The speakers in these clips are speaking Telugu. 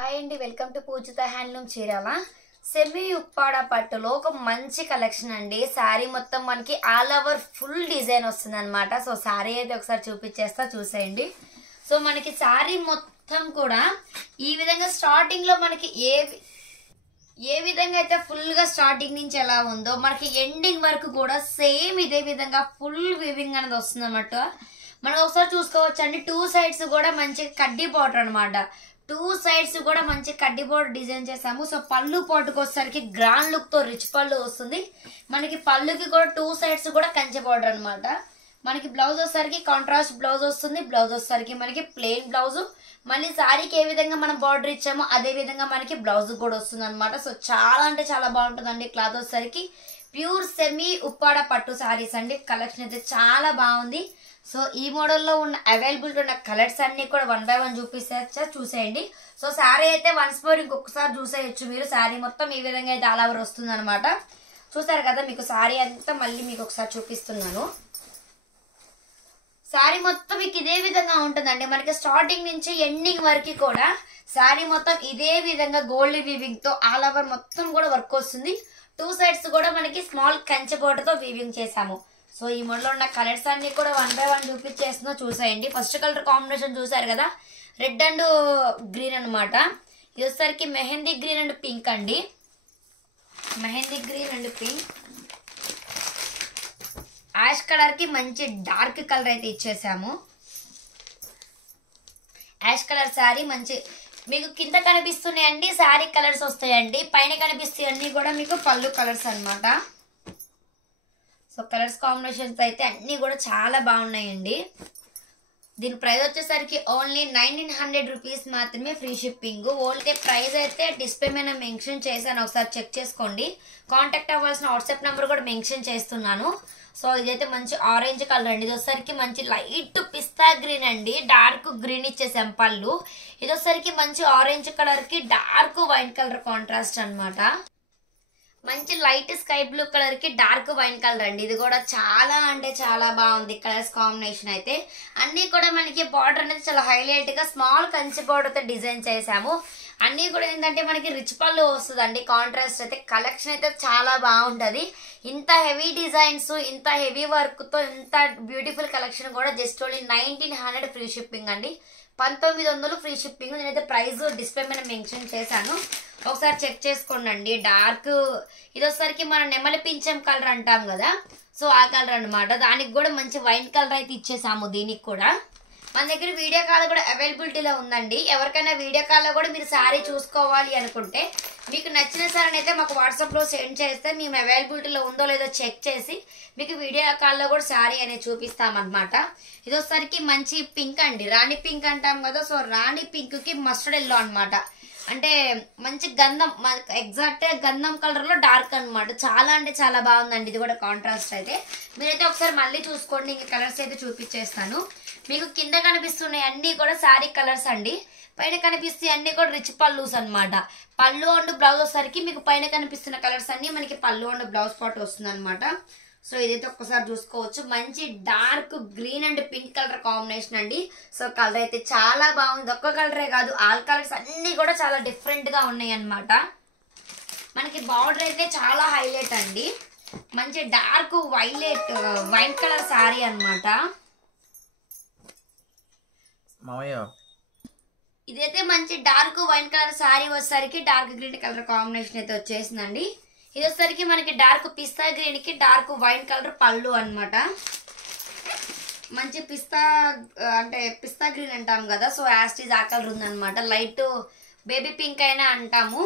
హాయ్ అండి, welcome to Pujitha handloom Chirala. Semi Uppada పట్టులో ఒక మంచి కలెక్షన్ అండి. శారీ మొత్తం మనకి ఆల్ ఓవర్ ఫుల్ డిజైన్ వస్తుంది అనమాట. సో శారీ అయితే ఒకసారి చూపించేస్తా, చూసేయండి. సో మనకి శారీ మొత్తం కూడా ఈ విధంగా స్టార్టింగ్ లో మనకి ఏ విధంగా అయితే ఫుల్ గా స్టార్టింగ్ నుంచి ఎలా ఉందో మనకి ఎండింగ్ వరకు కూడా సేమ్ ఇదే విధంగా ఫుల్ వీవింగ్ అనేది వస్తుంది అనమాట. మనం ఒకసారి చూసుకోవచ్చు అండి. టూ సైడ్స్ కూడా మంచి కడ్డీ బార్డర్ అనమాట. టూ సైడ్స్ కూడా మంచి కడ్డీ బోర్డర్ డిజైన్ చేసాము. సో పళ్ళు పాటుకు వచ్చేసరికి గ్రాండ్ లుక్ తో రిచ్ పళ్ళు వస్తుంది. మనకి పళ్ళుకి కూడా టూ సైడ్స్ కూడా కంచె బోర్డర్ అనమాట. మనకి బ్లౌజ్ వచ్చేసరికి కాంట్రాస్ట్ బ్లౌజ్ వస్తుంది. బ్లౌజ్ వచ్చేసరికి మనకి ప్లెయిన్ బ్లౌజ్. మళ్ళీ శారీకి ఏ విధంగా మనం బార్డర్ ఇచ్చామో అదే విధంగా మనకి బ్లౌజ్ కూడా వస్తుంది అనమాట. సో చాలా అంటే చాలా బాగుంటుందండి. క్లాత్ వచ్చేసరికి ప్యూర్ సెమీ ఉప్పాడ పట్టు శారీస్ అండి. కలెక్షన్ అయితే చాలా బాగుంది. సో ఈ మోడల్లో ఉన్న అవైలబుల్ ఉన్న కలర్స్ అన్ని కూడా 1 by 1 చూపిస్తా, చూసేయండి. సో శారీ అయితే వన్స్ మోర్ ఇంకొకసారి చూసేయచ్చు మీరు. శారీ మొత్తం ఈ విధంగా అయితే ఆల్ ఓవర్ వస్తుంది అనమాట. చూసారు కదా, మీకు శారీ అంతా మళ్ళీ మీకు ఒకసారి చూపిస్తున్నాను. శారీ మొత్తం మీకు ఇదే విధంగా ఉంటుందండి. మనకి స్టార్టింగ్ నుంచి ఎండింగ్ వరకు కూడా శారీ మొత్తం ఇదే విధంగా గోల్డ్ వీవింగ్ తో ఆల్ ఓవర్ మొత్తం కూడా వర్క్ వస్తుంది. టూ సైడ్స్ కూడా మనకి స్మాల్ కంచె బోర్డర్ తో వీవింగ్ చేసాము. సో ఈ మోడల్లో ఉన్న కలర్స్ అన్ని కూడా 1 by 1 చూపించేస్తున్నా, చూసేయండి. ఫస్ట్ కలర్ కాంబినేషన్ చూసారు కదా, రెడ్ అండ్ గ్రీన్ అనమాట. ఇది వచ్చేసరికి మెహందీ గ్రీన్ అండ్ పింక్ అండి. Mehndi green and pink. Ash colour కి మంచి డార్క్ కలర్ అయితే ఇచ్చేసాము. యాష్ కలర్ శారీ మంచి మీకు కింద కనిపిస్తున్నాయండి శారీ కలర్స్ వస్తాయండి. పైన కనిపిస్తాయి అన్ని కూడా మీకు పళ్ళు కలర్స్ అనమాట. సో కలర్స్ కాంబినేషన్స్ అయితే అన్ని కూడా చాలా బాగున్నాయండి. దీని ప్రైస్ వచ్చేసరికి ఓన్లీ 1900 రూపీస్ మాత్రమే, ఫ్రీ షిప్పింగ్. ఓన్లీ ప్రైస్ అయితే డిస్ప్లే మీద మెన్షన్ చేశాను, ఒకసారి చెక్ చేసుకోండి. కాంటాక్ట్ అవ్వాల్సిన వాట్సాప్ నెంబర్ కూడా మెన్షన్ చేస్తున్నాను. సో ఇదైతే మంచి ఆరెంజ్ కలర్ అండి. ఇది వచ్చేసరికి మంచి లైట్ పిస్తా గ్రీన్ అండి. డార్క్ గ్రీన్ ఇచ్చేసాం పళ్ళు. ఇది వచ్చేసరికి మంచి ఆరెంజ్ కలర్ కి డార్క్ వైన్ కలర్ కాంట్రాస్ట్ అనమాట. మంచి లైట్ స్కై బ్లూ కలర్ కి డార్క్ వైన్ కలర్ అండి. ఇది కూడా చాలా అంటే చాలా బాగుంది కలర్స్ కాంబినేషన్ అయితే. అన్ని కూడా మనకి బార్డర్ అనేది చాలా హైలైట్ గా స్మాల్ కంచి బార్డర్ తో డిజైన్ చేసాము. అన్ని కూడా ఏంటంటే మనకి రిచ్ పళ్ళు వస్తుందండి. కాంట్రాస్ట్ అయితే కలెక్షన్ అయితే చాలా బాగుంటది. ఇంత హెవీ డిజైన్స్, ఇంత హెవీ వర్క్ తో ఇంత బ్యూటిఫుల్ కలెక్షన్ కూడా జస్ట్ ఓన్లీ 1900 ఫ్రీ షిప్పింగ్ అండి. 1900 ఫ్రీ షిప్పింగ్. నేనైతే ప్రైస్ డిస్ప్లే మీద మెన్షన్ చేశాను, ఒకసారి చెక్ చేసుకోండి. డార్క్ ఇది వచ్చేసరికి మన నెమలి పింఛం కలర్ అంటాం కదా, సో ఆ కలర్ అనమాట. దానికి కూడా మంచి వైన్ కలర్ అయితే ఇచ్చేసాము. దీనికి కూడా మన దగ్గర వీడియో కాల్ కూడా అవైలబిలిటీలో ఉందండి. ఎవరికైనా వీడియో కాల్లో కూడా మీరు శారీ చూసుకోవాలి అనుకుంటే మీకు నచ్చిన శారీని అయితే మాకు వాట్సాప్లో సెండ్ చేస్తే మేము అవైలబిలిటీలో ఉందో లేదో చెక్ చేసి మీకు వీడియో కాల్లో కూడా శారీ అనేది చూపిస్తామన్నమాట. ఇది వచ్చేసరికి మంచి పింక్ అండి, రాణి పింక్ అంటాం కదా, సో రాణి పింక్ కి మస్టర్డ్ ఎల్లో అనమాట. అంటే మంచి గంధం, ఎగ్జాక్ట్ గంధం కలర్ లో డార్క్ అనమాట. చాలా అంటే చాలా బాగుందండి. ఇది కూడా కాంట్రాస్ట్ అయితే మీరైతే ఒకసారి మళ్ళీ చూసుకోండి. ఇంక కలర్స్ అయితే చూపించేస్తాను. మీకు కింద కనిపిస్తున్నాయి అన్ని కూడా శారీ కలర్స్ అండి. పైన కనిపిస్తే అన్ని కూడా రిచ్ పళ్ళుస్ అనమాట. పళ్ళు అండ్ బ్లౌజ్ వచ్చేసరికి మీకు పైన కనిపిస్తున్న కలర్స్ అన్ని మనకి పళ్ళు అండ్ బ్లౌజ్ పార్ట్ వస్తుంది అనమాట. సో ఇదైతే ఒక్కసారి చూసుకోవచ్చు. మంచి dark green and pink colour combination అండి. సో కలర్ అయితే చాలా బాగుంది. ఒక్క కలరే కాదు, ఆల్ కలర్స్ అన్ని కూడా చాలా డిఫరెంట్ గా ఉన్నాయి అనమాట. మనకి బార్డర్ అయితే చాలా హైలైట్ అండి. మంచి డార్క్ వైన్ కలర్ శారీ అనమాట. ఇదైతే మంచి డార్క్ వైన్ కలర్ శారీ వచ్చేసరికి డార్క్ గ్రీన్ కలర్ కాంబినేషన్ అయితే వచ్చేసిందండి. ఇది వచ్చేసరికి మనకి డార్క్ పిస్తా గ్రీన్ కి డార్క్ వైన్ కలర్ పళ్ళు అనమాట. మంచి పిస్తా అంటే పిస్తా గ్రీన్ అంటాం కదా, సో యాస్టీజ్ ఆ కలర్ ఉందనమాట. లైట్ బేబీ పింక్ అయినా అంటాము.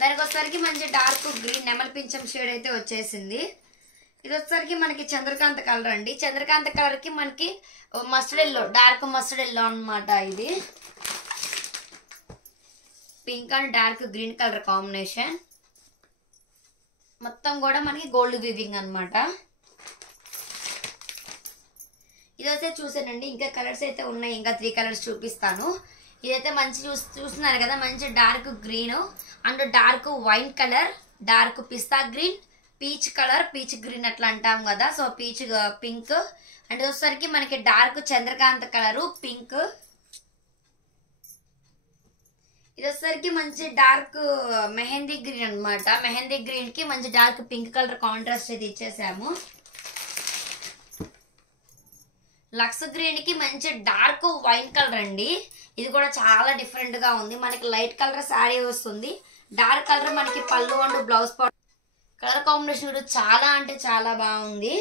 దానికి వచ్చేసరికి మంచి డార్క్ గ్రీన్ నెమలి పింఛం షేడ్ అయితే వచ్చేసింది. ఇది వచ్చేసరికి మనకి చంద్రకాంత కలర్ అండి. చంద్రకాంత కలర్ కి మనకి mustard yellow, dark mustard yellow అనమాట. ఇది pink and dark green colour combination. మొత్తం కూడా మనకి గోల్డ్ వీవింగ్ అనమాట. ఇదైతే చూసానండి. ఇంకా కలర్స్ అయితే ఉన్నాయి, ఇంకా 3 కలర్స్ చూపిస్తాను. ఇదైతే మంచి చూస్తున్నారు కదా, మంచి dark green and dark wine colour, dark pista green, peach colour, peach green అట్లా అంటాం కదా, సో పీచ్ పింక్ అండ్ వచ్చేసరికి మనకి డార్క్ చంద్రకాంత కలరు పింక్, ఇది వచ్చేసరికి మంచి డార్క్ మెహందీ గ్రీన్ అన్నమాట. మెహందీ గ్రీన్ కి మంచి డార్క్ పింక్ కలర్ కాంట్రాస్ట్ అయితే ఇచ్చేసాము. లక్స్ గ్రీన్ కి మంచి డార్క్ వైన్ కలర్ అండి. ఇది కూడా చాలా డిఫరెంట్ గా ఉంది. మనకి లైట్ కలర్ శారీ వస్తుంది, డార్క్ కలర్ మనకి పళ్ళు అండ్ బ్లౌజ్ కలర్ కాంబినేషన్ కూడా చాలా అంటే చాలా బాగుంది.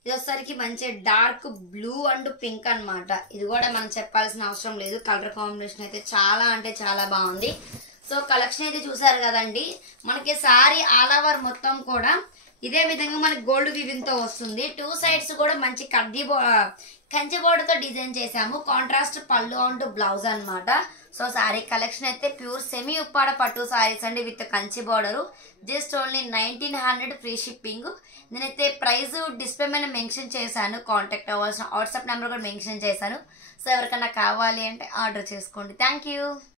ఇది వచ్చేసరికి మంచి డార్క్ బ్లూ అండ్ పింక్ అన్నమాట. ఇది కూడా మనం చెప్పాల్సిన అవసరం లేదు, కలర్ కాంబినేషన్ అయితే చాలా అంటే చాలా బాగుంది. సో కలెక్షన్ అయితే చూసారు కదండి. మనకి సారీ ఆల్ ఓవర్ మొత్తం కూడా ఇదే విధంగా మనకి గోల్డ్ వీవింగ్ తో వస్తుంది. 2 సైడ్స్ కూడా మంచి కంచి బోర్డర్ తో డిజైన్ చేసాము. కాంట్రాస్ట్ పళ్ళు అండ్ బ్లౌజ్ అన్నమాట. సో సారీ కలెక్షన్ అయితే ప్యూర్ సెమీ ఉప్పాడ పట్టు సారీస్ అండి with Kanchi border. Just only 1900 free shipping. నేనైతే ప్రైస్ డిస్ప్లే మీద మెన్షన్ చేశాను. కాంటాక్ట్ అవ్వాల్సిన వాట్సాప్ నెంబర్ కూడా మెన్షన్ చేశాను. సో ఎవరికైనా కావాలి అంటే ఆర్డర్ చేసుకోండి. Thank you.